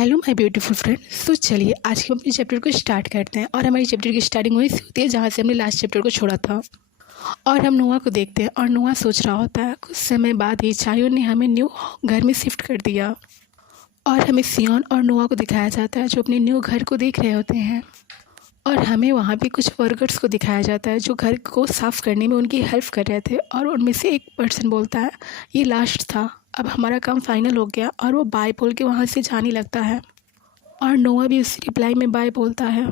Hello my beautiful friend. So चलिए आज हम अपने चैप्टर को स्टार्ट करते हैं। और हमारी चैप्टर की स्टार्टिंग वहीं से होती है जहाँ से हमने लास्ट चैप्टर को छोड़ा था। और हम नोआ को देखते हैं और नोआ सोच रहा होता है कुछ समय बाद ही चायोन ने हमें न्यू घर में शिफ्ट कर दिया। और हमें सियोन और नोआ को दिखाया जाता है जो अपने न्यू घर को देख रहे होते हैं। और हमें वहाँ पे कुछ वर्कर्स को दिखाया जाता है जो घर को साफ़ करने में उनकी हेल्प कर रहे थे। और उनमें से एक पर्सन बोलता है ये लास्ट था, अब हमारा काम फाइनल हो गया। और वो बाय बोल के वहाँ से जाने लगता है। और नोआ भी उस रिप्लाई में बाय बोलता है।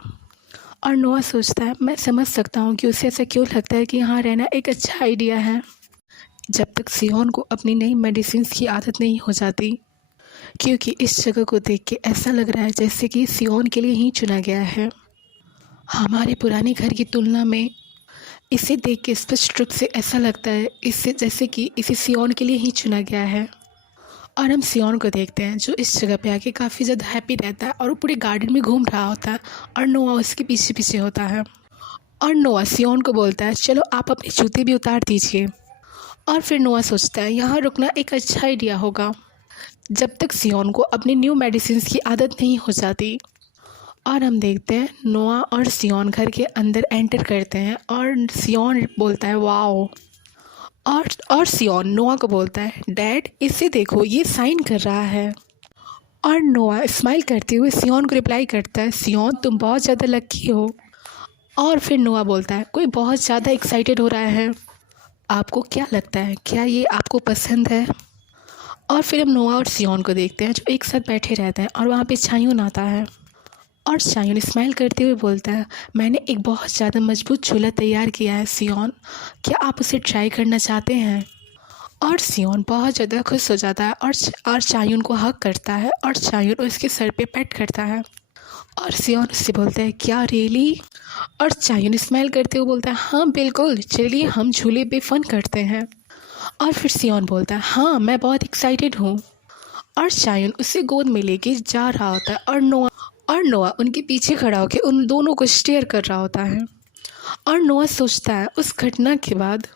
और नोआ सोचता है मैं समझ सकता हूँ कि उसे ऐसा क्यों लगता है कि यहाँ रहना एक अच्छा आइडिया है, जब तक सियोन को अपनी नई मेडिसिन की आदत नहीं हो जाती। क्योंकि इस जगह को देख के ऐसा लग रहा है जैसे कि सियोन के लिए ही चुना गया है। हमारे पुराने घर की तुलना में इसे देख के स्पष्ट रूप से ऐसा लगता है इससे जैसे कि इसे सियोन के लिए ही चुना गया है। और हम सियोन को देखते हैं जो इस जगह पे आके काफ़ी ज़्यादा हैप्पी रहता है और वो पूरे गार्डन में घूम रहा होता है। और नोआ उसके पीछे पीछे होता है। और नोआ सियोन को बोलता है चलो आप अपने जूते भी उतार दीजिए। और फिर नोआ सोचता है यहाँ रुकना एक अच्छा आइडिया होगा जब तक सियोन को अपनी न्यू मेडिसिन की आदत नहीं हो जाती। और हम देखते हैं नोआ और सियोन घर के अंदर एंटर करते हैं और सियोन बोलता है वाओ। और सियोन नोआ को बोलता है डैड इसे देखो ये साइन कर रहा है। और नोआ स्माइल करते हुए सियोन को रिप्लाई करता है सियोन तुम बहुत ज़्यादा लकी हो। और फिर नोआ बोलता है कोई बहुत ज़्यादा एक्साइटेड हो रहा है, आपको क्या लगता है क्या ये आपको पसंद है। और फिर हम नोआ और सियोन को देखते हैं जो एक साथ बैठे रहते हैं और वहाँ पे चायोन आता है। और चायोन स्माइल करते हुए बोलता है मैंने एक बहुत ज़्यादा मजबूत चूल्हा तैयार किया है सियोन, क्या आप उसे ट्राई करना चाहते हैं। और सियोन बहुत ज़्यादा खुश हो जाता है और चायोन को हक करता है और चायोन उसके सर पे पेट करता है। और सियोन उससे बोलता है क्या रियली। और चायोन स्माइल करते हुए बोलता है हाँ बिल्कुल चलिए हम झूले पे फन करते हैं। और फिर सियोन बोलता है हाँ मैं बहुत एक्साइटेड हूँ। और चायोन उसे गोद में लेके जा रहा होता है और नोआ उनके पीछे खड़ा होकर उन दोनों को स्टेयर कर रहा होता है। और नोआ सोचता है उस घटना के बाद।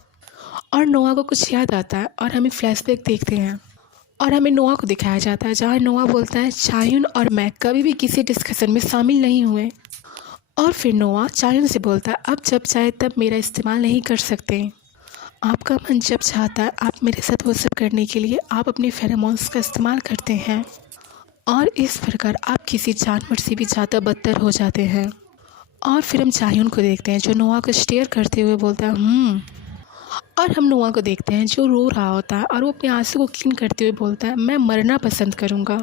और नोआ को कुछ याद आता है और हमें फ्लैशबैक देखते हैं। और हमें नोआ को दिखाया जाता है जहाँ नोआ बोलता है चायोन और मैं कभी भी किसी डिस्कशन में शामिल नहीं हुए। और फिर नोआ चायोन से बोलता है अब जब चाहे तब मेरा इस्तेमाल नहीं कर सकते, आपका मन जब चाहता है आप मेरे साथ वो सब करने के लिए आप अपने फेरोमोन्स का इस्तेमाल करते हैं। और इस प्रकार आप किसी जानवर से भी ज़्यादा बदतर हो जाते हैं। और फिर हम चायोन को देखते हैं जो नोआ को स्टेयर करते हुए बोलता है और हम नोआ को देखते हैं जो रो रहा होता है और वो अपने आंसू को क्लीन करते हुए बोलता है मैं मरना पसंद करूँगा,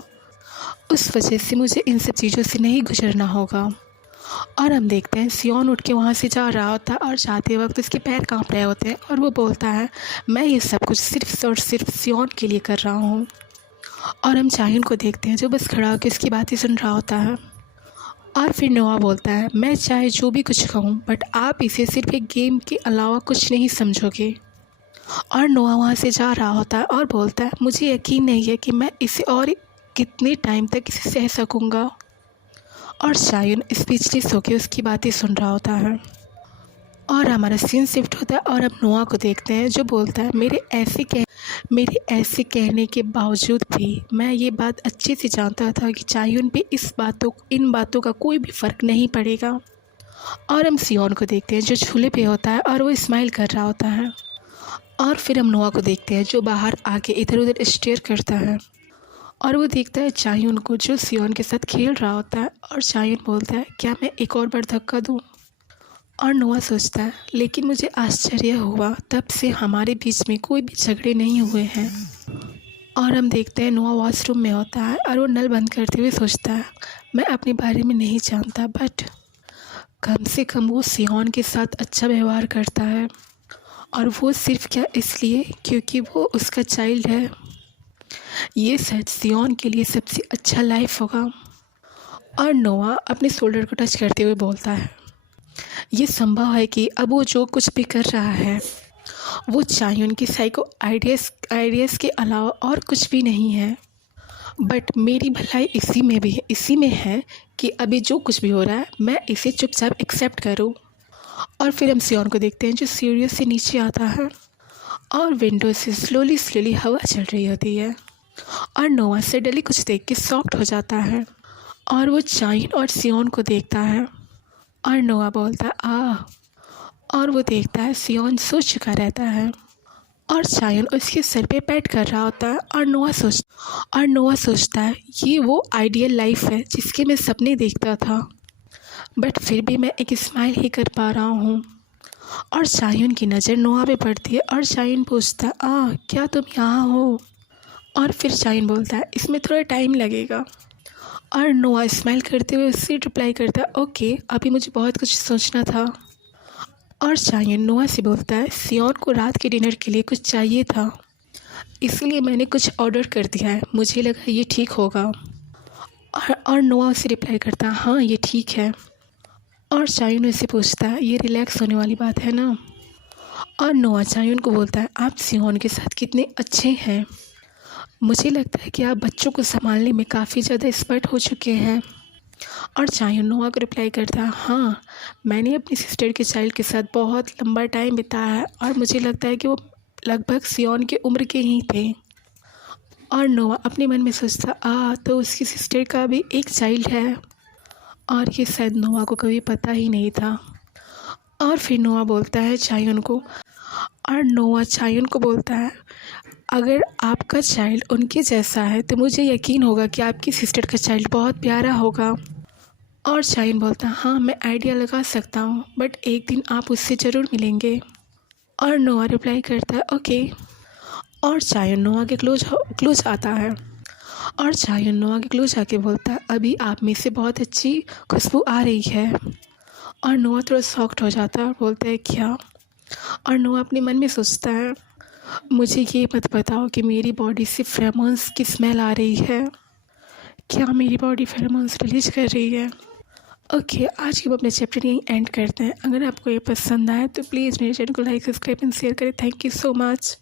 उस वजह से मुझे इन सब चीज़ों से नहीं गुजरना होगा। और हम देखते हैं सियोन उठ के वहाँ से जा रहा होता है और जाते वक्त उसके पैर कांप रहे होते हैं और वो बोलता है मैं ये सब कुछ सिर्फ और सिर्फ सियोन के लिए कर रहा हूँ। और हम चायोन को देखते हैं जो बस खड़ा होकर उसकी बातें सुन रहा होता है। और फिर नोआ बोलता है मैं चाहे जो भी कुछ कहूँ बट आप इसे सिर्फ एक गेम के अलावा कुछ नहीं समझोगे। और नोआ वहाँ से जा रहा होता है और बोलता है मुझे यकीन नहीं है कि मैं इसे और कितने टाइम तक इसे सह सकूँगा। और चायोन स्पीचलेस होकर उसकी बातें सुन रहा होता है। और हमारा सीन शिफ्ट होता है और हम नोआ को देखते हैं जो बोलता है मेरे ऐसे कहने के बावजूद भी मैं ये बात अच्छे से जानता था कि चायोन पे इन बातों का कोई भी फ़र्क नहीं पड़ेगा। और हम सियोन को देखते हैं जो झूले पे होता है और वो स्माइल कर रहा होता है। और फिर हम नोआ को देखते हैं जो बाहर आके इधर उधर स्टेयर करता है और वो देखता है चायोन को जो सियोन के साथ खेल रहा होता है। और चायोन बोलता है क्या मैं एक और बार धक्का दूँ। और नोआ सोचता है लेकिन मुझे आश्चर्य हुआ तब से हमारे बीच में कोई भी झगड़े नहीं हुए हैं। और हम देखते हैं नोआ वॉशरूम में होता है और वो नल बंद करते हुए सोचता है मैं अपने बारे में नहीं जानता बट कम से कम वो सियोन के साथ अच्छा व्यवहार करता है। और वो सिर्फ क्या इसलिए क्योंकि वो उसका चाइल्ड है। ये शायद सियोन के लिए सबसे अच्छा लाइफ होगा। और नोआ अपने शोल्डर को टच करते हुए बोलता है ये संभव है कि अब वो जो कुछ भी कर रहा है वो चायोन की साइको आइडियाज़ के अलावा और कुछ भी नहीं है। बट मेरी भलाई इसी में है कि अभी जो कुछ भी हो रहा है मैं इसे चुपचाप एक्सेप्ट करूं। और फिर हम सियोन को देखते हैं जो सीढ़ियों से नीचे आता है और विंडो से स्लोली हवा चल रही होती है। और नोआ सडनली कुछ देख के शॉक्ड हो जाता है और वो चाइन और सियोन को देखता है और नोआ बोलता है आ। और वो देखता है सियोन सो चुका रहता है और चायन उसके सिर पे पैट कर रहा होता है और नोआ सोचता है ये वो आइडियल लाइफ है जिसके मैं सपने देखता था, बट फिर भी मैं एक स्माइल ही कर पा रहा हूँ। और चायन की नज़र नोआ पे पड़ती है और चायन पूछता है क्या तुम यहाँ हो? और फिर चायन बोलता है इसमें थोड़ा टाइम लगेगा। और नोआ स्माइल करते हुए उससे रिप्लाई करता है ओके, अभी मुझे बहुत कुछ सोचना था। और चायन नोआ से बोलता है सियोन को रात के डिनर के लिए कुछ चाहिए था, इसलिए मैंने कुछ ऑर्डर कर दिया है, मुझे लगा ये ठीक होगा। और नोआ उसे रिप्लाई करता है हाँ ये ठीक है। और चायन उससे पूछता है ये रिलैक्स होने वाली बात है ना? और नोआ चायन को बोलता है आप सियोन के साथ कितने अच्छे हैं, मुझे लगता है कि आप बच्चों को संभालने में काफ़ी ज़्यादा एक्सपर्ट हो चुके हैं। और चायन नोआ को रिप्लाई करता है हाँ, मैंने अपनी सिस्टर के चाइल्ड के साथ बहुत लंबा टाइम बिताया है और मुझे लगता है कि वो लगभग सियोन के उम्र के ही थे। और नोआ अपने मन में सोचता तो उसकी सिस्टर का भी एक चाइल्ड है, और ये शायद नोआ को कभी पता ही नहीं था। और फिर नोआ बोलता है चायन को, और नोआ चायन को बोलता है अगर आपका चाइल्ड उनके जैसा है तो मुझे यकीन होगा कि आपकी सिस्टर का चाइल्ड बहुत प्यारा होगा। और चायन बोलता है हाँ मैं आइडिया लगा सकता हूँ, बट एक दिन आप उससे ज़रूर मिलेंगे। और नोआ रिप्लाई करता है ओके। और चायन नोआ के क्लोज आता है और चायन नोआ के क्लोज आके बोलता है अभी आप में से बहुत अच्छी खुशबू आ रही है। और नोआ थोड़ा शॉक्ड हो जाता है और बोलता है क्या? और नोआ अपने मन में सोचता है मुझे ये मत बताओ कि मेरी बॉडी से फेरोमोन्स की स्मेल आ रही है, क्या मेरी बॉडी फेरोमोन्स रिलीज कर रही है? ओके, आज के अपने चैप्टर यहीं एंड करते हैं। अगर आपको ये पसंद आए तो प्लीज़ मेरे चैनल को लाइक सब्सक्राइब एंड शेयर करें। Thank you so much.